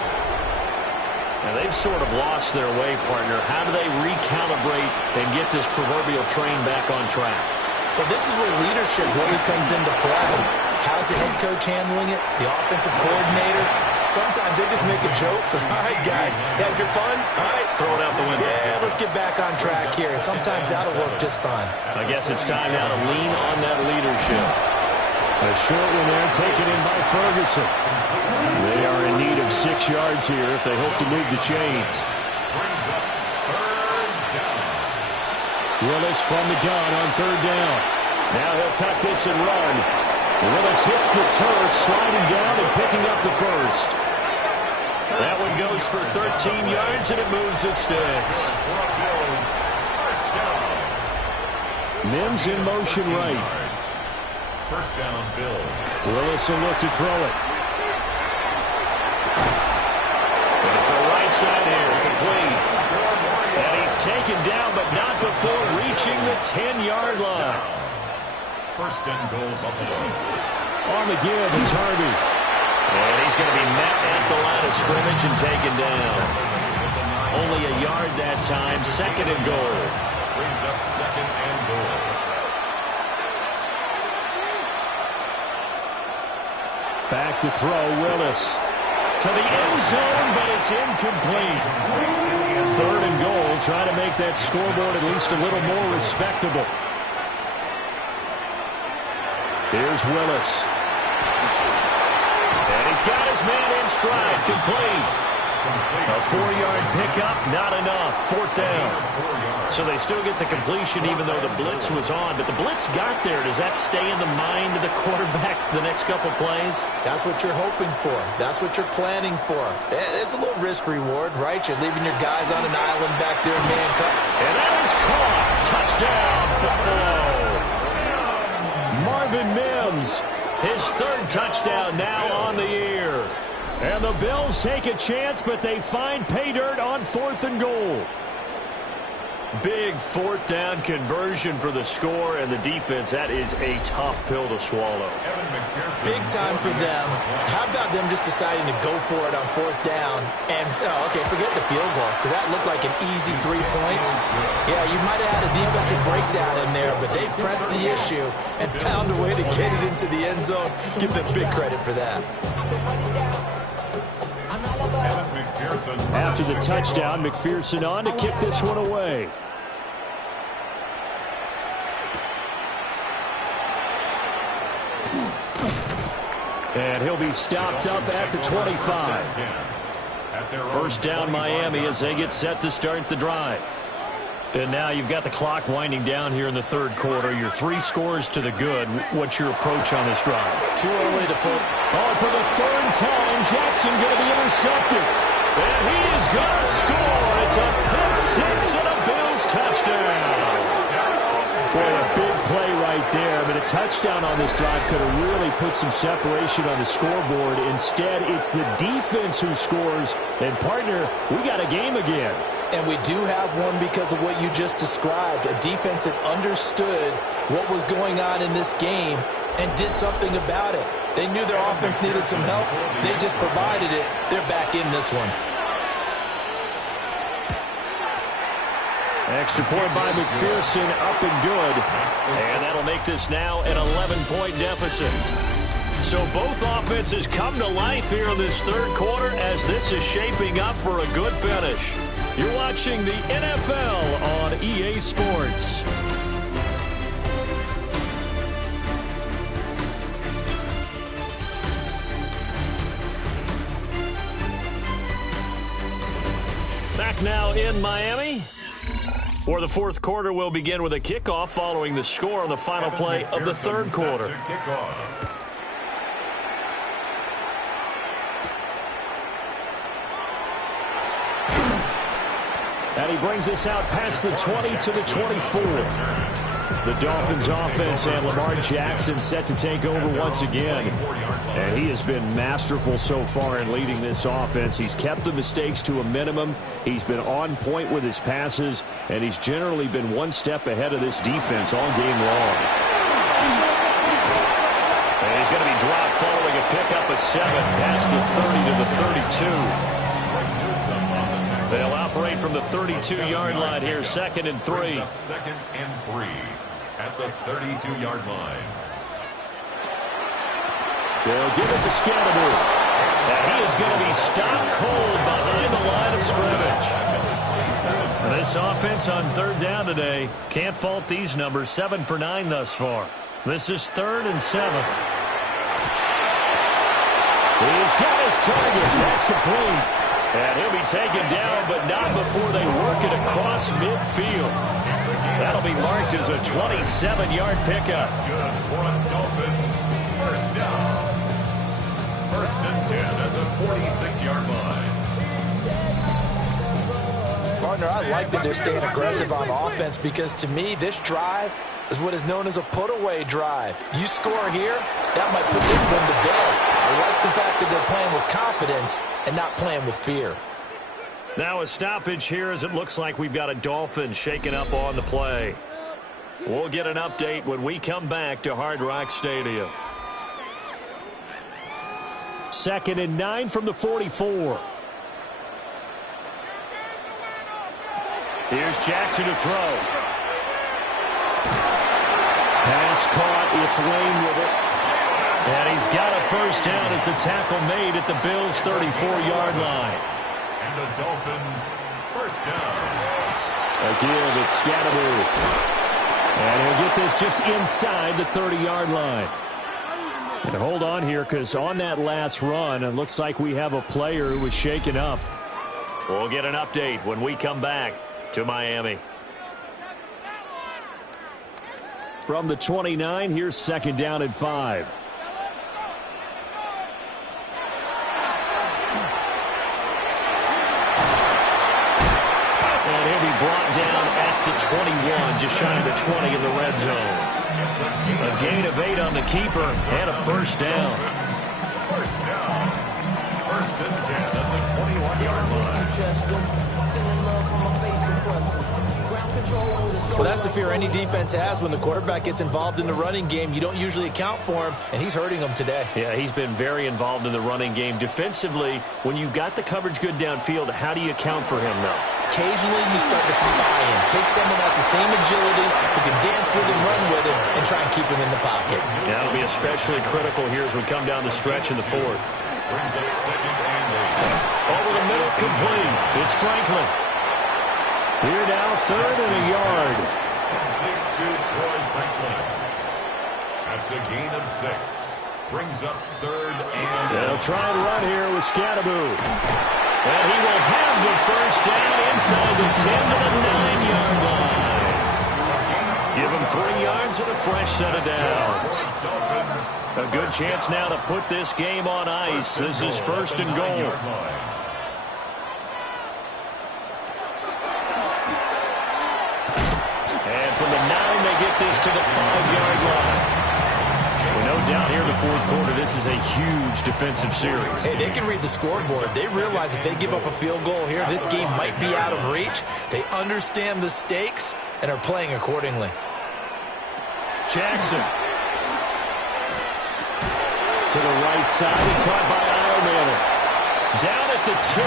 Now they've sort of lost their way, partner. How do they recalibrate and get this proverbial train back on track? Well, this is where leadership really comes into play. How's the head coach handling it? The offensive coordinator? Sometimes they just make a joke. All right, guys, had your fun? All right. Throw it out the window. Yeah, let's get back on track here. And sometimes that'll work just fine. I guess it's time now to lean on that leadership. A short one there, taken in by Ferguson. They are in need of 6 yards here if they hope to move the chains. Willis from the gun on 3rd down. Now he'll tuck this and run. Willis hits the turf, sliding down and picking up the 1st. That one goes for 13 yards, and it moves the sticks. Mims in motion right. 1st down, Bill. Willis will look to throw it. Goes to the right side here, complete. And he's taken down, but not before reaching the 10-yard line. 1st and goal, Buffalo. On the give, it's Harvey. And he's going to be met at the line of scrimmage and taken down. Only a yard that time, 2nd and goal. Brings up 2nd and goal. Back to throw, Willis. To the end zone, but it's incomplete. And third and goal, trying to make that scoreboard at least a little more respectable. Here's Willis. And he's got his man in stride, complete. A 4-yard pickup, not enough. Fourth down. So they still get the completion even though the blitz was on. But the blitz got there. Does that stay in the mind of the quarterback the next couple plays? That's what you're hoping for. That's what you're planning for. It's a little risk reward, right? You're leaving your guys on an island back there in man cut. And that is caught. Touchdown, Buffalo. Marvin Mims, his third touchdown now on the year. And the Bills take a chance, but they find pay dirt on 4th and goal. Big fourth down conversion for the score, and the defense, that is a tough pill to swallow. Big time for them. How about them just deciding to go for it on 4th down? And, okay, forget the field goal, because that looked like an easy 3 points. Yeah, you might have had a defensive breakdown in there, but they pressed the issue and found a way to get it into the end zone. Give them big credit for that. After the touchdown, McPherson on to kick this one away. And he'll be stopped up at the 25. First down Miami as they get set to start the drive. And now you've got the clock winding down here in the third quarter. Your 3 scores to the good. What's your approach on this drive? Too early to fold. Oh, for the third time, Jackson going to be intercepted. And he is going to score. It's a pick 6 and a Bills touchdown. Boy, a big play right there. I mean, a touchdown on this drive could have really put some separation on the scoreboard. Instead, it's the defense who scores. And, partner, we got a game again. And we do have one because of what you just described. A defense that understood what was going on in this game and did something about it. They knew their offense needed some help. They just provided it. They're back in this one. Extra point by McPherson, up and good. And that'll make this now an 11-point deficit. So both offenses come to life here in this third quarter as this is shaping up for a good finish. You're watching the NFL on EA Sports. Back now in Miami, where the fourth quarter will begin with a kickoff following the score on the final play of the third quarter. And he brings us out past the 20 to the 24. The Dolphins offense and Lamar Jackson set to take over once again. And he has been masterful so far in leading this offense. He's kept the mistakes to a minimum. He's been on point with his passes. And he's generally been one step ahead of this defense all game long. And he's going to be dropped following a pickup of 7 past the 30 to the 32. They'll operate from the 32-yard line here, 2nd and 3. 2nd and 3 at the 32-yard line. They'll give it to Scatterbury. And he is going to be stopped cold behind the line of scrimmage. And this offense on third down today, can't fault these numbers. 7 for 9 thus far. This is 3rd and 7. He's got his target. That's complete. And he'll be taken down, but not before they work it across midfield. That'll be marked as a 27-yard pickup. Good for a Dolphins first down. 1st and 10 at the 46-yard line. Partner, I like that they're staying aggressive on offense because, to me, this drive is what is known as a put-away drive. You score here, that might put this one to bed. I like the fact that they're playing with confidence and not playing with fear. Now a stoppage here as it looks like we've got a Dolphin shaking up on the play. We'll get an update when we come back to Hard Rock Stadium. 2nd and 9 from the 44. Here's Jackson to throw. Pass caught. It's Lane with it. And he's got a first down as the tackle made at the Bills' 34-yard line. And the Dolphins First down. Again, it's Scatteroo. And he'll get this just inside the 30-yard line. And hold on here, because on that last run, it looks like we have a player who was shaken up. We'll get an update when we come back to Miami. From the 29, here's second down and 5. And he'll be brought down at the 21, just shy of the 20 in the red zone. A gain of 8 on the keeper and a first down. First down. First and 10 at the 21-yard line. Well, that's the fear any defense has when the quarterback gets involved in the running game. You don't usually account for him, and he's hurting them today. Yeah, he's been very involved in the running game. Defensively, when you got the coverage good downfield, how do you account for him, though? Occasionally, you start to spy him. Take someone that's the same agility, who can dance with him, run with him, and try and keep him in the pocket. That'll be especially critical here as we come down the stretch in the fourth. Brings up second and 8. Over the middle, complete. It's Franklin. Here now, third and a yard. Complete to Troy Franklin. That's a gain of 6. Brings up third and 8. They'll try and run here with Scatteroo. And he will have the first down inside the 10 to the 9-yard line. Give him 3 yards and a fresh set of downs. A good chance now to put this game on ice. This is first and goal. And from the 9, they get this to the 5-yard line. No doubt here in the fourth quarter, this is a huge defensive series. Hey, they can read the scoreboard. They realize if they give up a field goal here, this game might be out of reach. They understand the stakes and are playing accordingly. Jackson. To the right side, caught by Ironman. Down at the 2.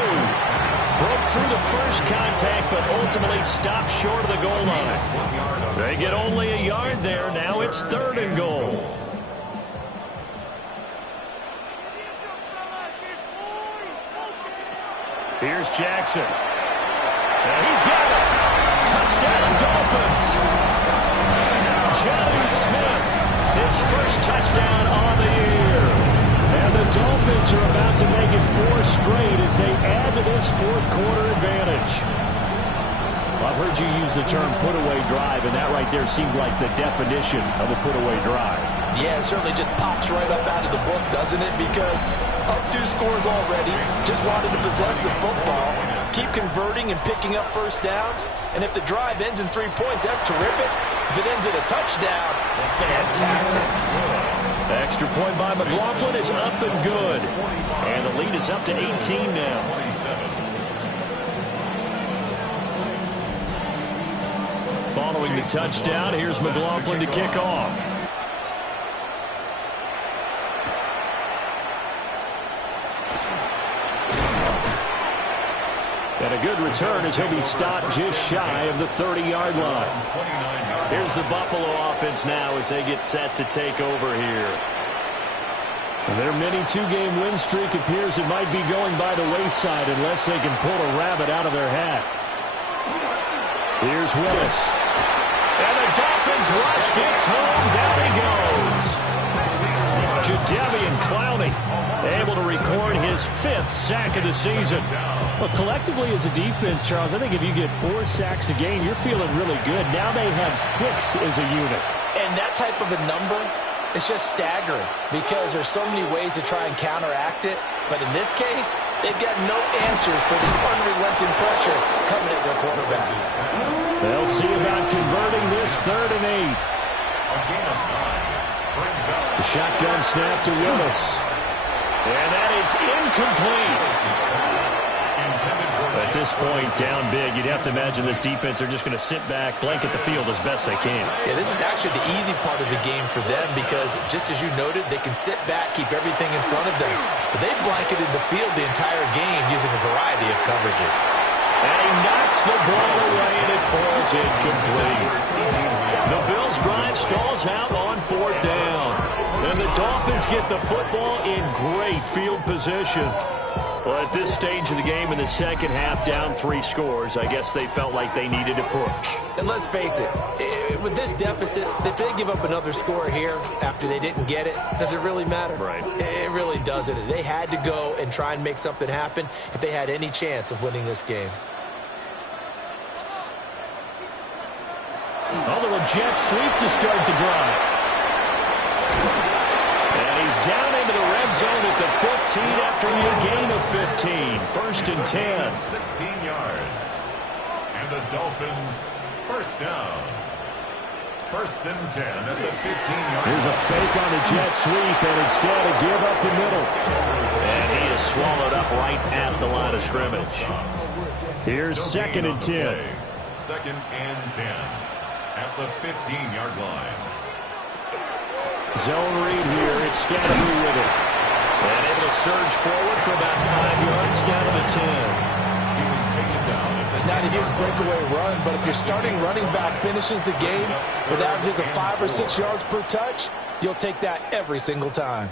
Broke through the first contact, but ultimately stopped short of the goal line. They get only a yard there. Now it's third and goal. Here's Jackson. And he's got it. Touchdown, Dolphins. Jonnu Smith, his first touchdown on the year. And the Dolphins are about to make it 4 straight as they add to this fourth quarter advantage. I've heard you use the term put-away drive, and that right there seemed like the definition of a put-away drive. Yeah, it certainly just pops right up out of the book, doesn't it? Because up 2 scores already, just wanted to possess the football, keep converting and picking up first downs. And if the drive ends in 3 points, that's terrific. If it ends in a touchdown, fantastic. The extra point by McLaughlin is up and good. And the lead is up to 18 now. Following the touchdown, here's McLaughlin to kick off. And a good return as he'll be stopped just shy of the 30-yard line. Here's the Buffalo offense now as they get set to take over here. And their mini 2-game win streak appears it might be going by the wayside unless they can pull a rabbit out of their hat. Here's Willis. And the Dolphins rush gets home. Down he goes. Jadeveon Clowney able to record his 5th sack of the season. Well, collectively as a defense, Charles, I think if you get 4 sacks a game, you're feeling really good. Now they have 6 as a unit. And that type of a number, it's just staggering because there's so many ways to try and counteract it. But in this case, they've got no answers for this unrelenting pressure coming at their quarterback. They'll see about converting this 3rd and 8. The shotgun snap to Willis. And that is incomplete. At this point, down big, you'd have to imagine this defense, they're just going to sit back, blanket the field as best they can. Yeah, this is actually the easy part of the game for them because, just as you noted, they can sit back, keep everything in front of them. But they blanketed the field the entire game using a variety of coverages. And he knocks the ball away, and it falls incomplete. The Bills' drive stalls out on 4th down. And the Dolphins get the football in great field position. Well, at this stage of the game in the second half, down 3 scores, I guess they felt like they needed to push. And let's face it, with this deficit, if they give up another score here after they didn't get it, does it really matter? Right. It really doesn't. They had to go and try and make something happen if they had any chance of winning this game. A little jet sweep to start the drive. And he's down into the red zone at the 15 after a gain of 15. First and 10. 16 yards. And the Dolphins first down. First and 10 at the 15-yard line. Here's a fake on the jet sweep, and instead a give up the middle. And he is swallowed up right at the line of scrimmage. Here's second and 10. Second and 10 at the 15-yard line. Zone read here. It's Scatterby with it. And able to surge forward for about 5 yards down to the 10. He was taken down. It's not a huge breakaway run, but if your starting running back finishes the game with averages of 5 or 6 yards per touch, you'll take that every single time.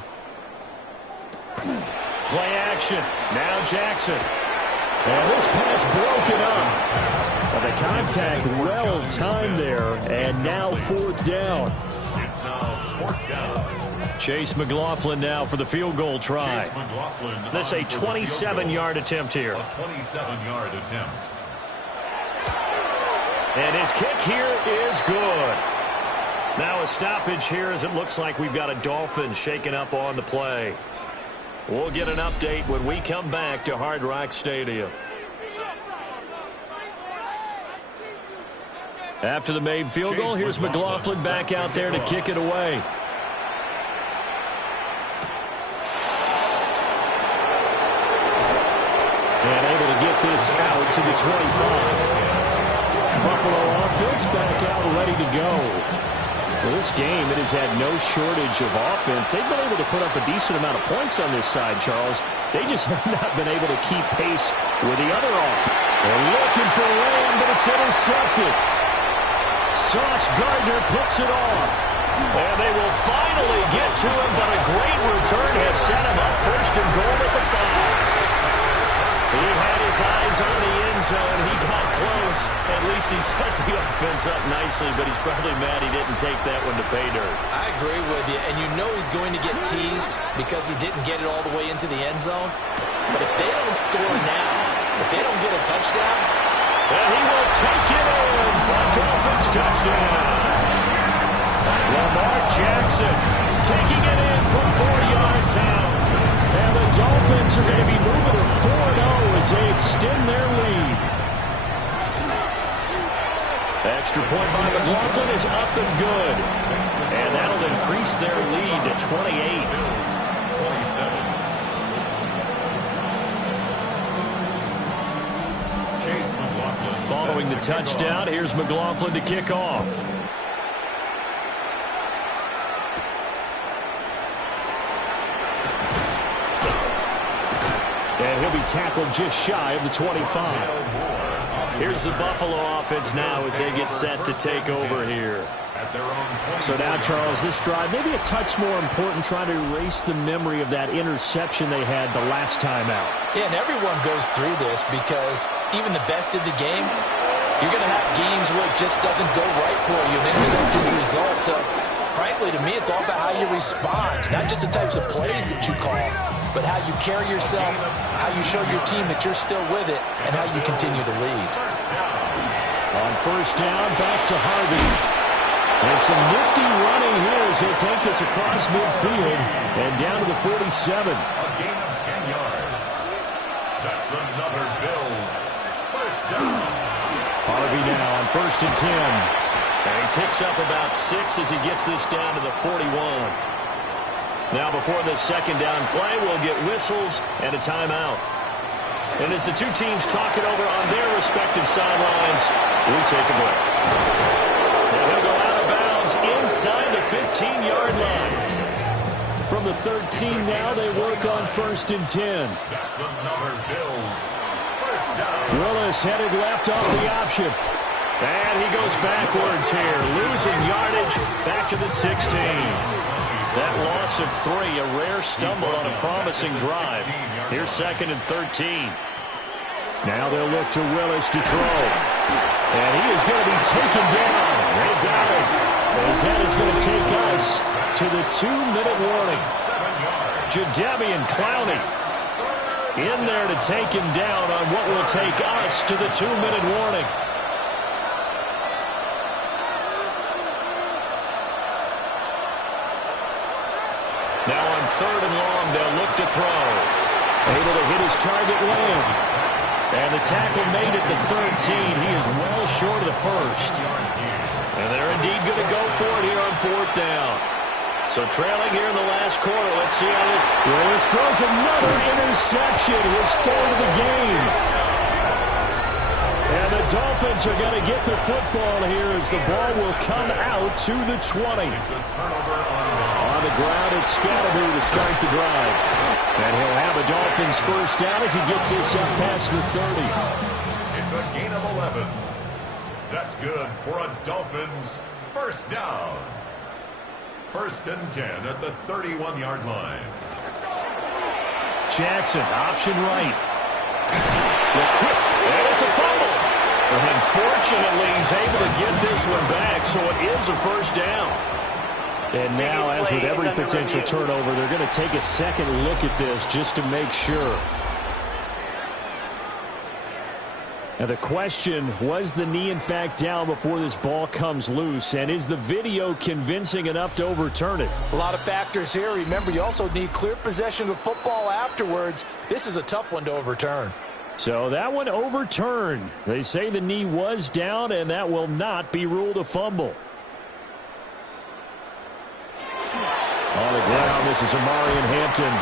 Play action. Now Jackson. And this pass broken up. The contact well timed there, and now fourth down. It's now fourth down. Chase McLaughlin now for the field goal try. Chase McLaughlin. That's a 27-yard attempt here. A 27-yard attempt. And his kick here is good. Now a stoppage here as it looks like we've got a Dolphin shaken up on the play. We'll get an update when we come back to Hard Rock Stadium. After the made field goal, here's McLaughlin back out there to kick it away. And able to get this out to the 25. Buffalo offense back out ready to go. Well, this game, it has had no shortage of offense. They've been able to put up a decent amount of points on this side, Charles. They just have not been able to keep pace with the other offense. They're looking for Lamb, but it's intercepted. Sauce Gardner picks it off. And they will finally get to him, but a great return has set him up first and goal at the 5. He had his eyes on the end zone. He got close. At least he set the offense up nicely, but he's probably mad he didn't take that one to pay dirt. I agree with you, and you know he's going to get teased because he didn't get it all the way into the end zone. But if they don't score now, if they don't get a touchdown, and he will take it in for a Dolphins touchdown. Lamar Jackson taking it in from 4 yards out. And the Dolphins are going to be moving to 4-0 as they extend their lead. Extra point by McLaughlin is up and good. And that'll increase their lead to 28. 27. Chase McLaughlin. Following the touchdown, here's McLaughlin to kick off. And he'll be tackled just shy of the 25. Here's the Buffalo offense now as they get set to take over here. So now, Charles, this drive maybe a touch more important, trying to erase the memory of that interception they had the last time out. yeah, and everyone goes through this because even the best in the game, you're going to have games where it just doesn't go right for you, and interceptions result. So, frankly, to me, it's all about how you respond, not just the types of plays that you call, but how you carry yourself, how you show your team that you're still with it, and how you continue to lead. On first down, back to Harvey. And some nifty running here as he'll take this across midfield and down to the 47. A gain of 10 yards. That's another Bills first down. Harvey now on first and 10. And he picks up about 6 as he gets this down to the 41. Now before this second down play, we'll get whistles and a timeout. And as the two teams talk it over on their respective sidelines, we take a break. And he'll go out of bounds inside the 15-yard line. From the 13 now, they work on first and 10. That's another Bills first down. Willis headed left off the option. And he goes backwards here, losing yardage back to the 16. That loss of 3, a rare stumble on a promising drive. Here's 2nd and 13. Now they'll look to Willis to throw. And he is going to be taken down. They got him. As that is going to take us to the 2-minute warning. Jadeveon Clowney in there to take him down on what will take us to the 2-minute warning. Now on 3rd and long, they'll look to throw. Able to hit his target Lamb. And the tackle made at the 13. He is well short of the first. And they're indeed going to go for it here on 4th down. So trailing here in the last quarter. Let's see how this... Willis throws another interception. His 3rd of the game. And the Dolphins are going to get the football here as the ball will come out to the 20. On the ground, it's Scatterby to start the drive. And he'll have a Dolphins first down as he gets this up past the 30. It's a gain of 11. That's good for a Dolphins first down. 1st and 10 at the 31-yard line. Jackson, option right. And it's a fumble. And fortunately, he's able to get this one back, so it is a first down. And now, as with every potential turnover, they're going to take a second look at this just to make sure. Now the question, was the knee in fact down before this ball comes loose? And is the video convincing enough to overturn it? A lot of factors here. Remember, you also need clear possession of the football afterwards. This is a tough one to overturn. So that one overturned. They say the knee was down, and that will not be ruled a fumble. On the ground, this is Amarian Hampton.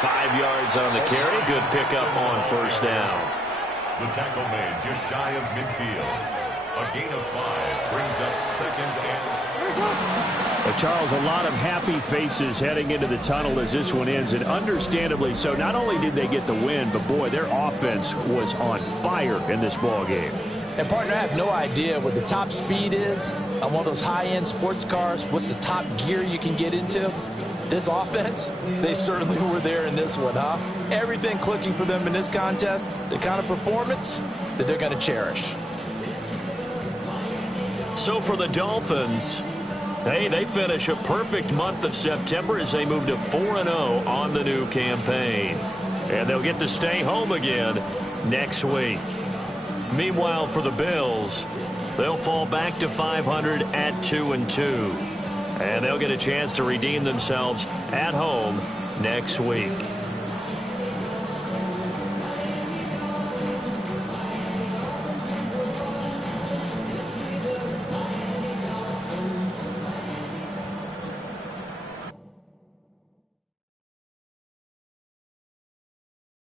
5 yards on the carry. Good pickup on first down. The tackle made just shy of midfield. A gain of 5 brings up 2nd and... Charles, a lot of happy faces heading into the tunnel as this one ends, and understandably so. Not only did they get the win, but boy, their offense was on fire in this ball game. And, partner, I have no idea what the top speed is on one of those high-end sports cars. What's the top gear you can get into? This offense, they certainly were there in this one, huh? Everything clicking for them in this contest, the kind of performance that they're going to cherish. So for the Dolphins, hey, they finish a perfect month of September as they move to 4-0 on the new campaign. And they'll get to stay home again next week. Meanwhile, for the Bills, they'll fall back to 500 at 2-2. And they'll get a chance to redeem themselves at home next week.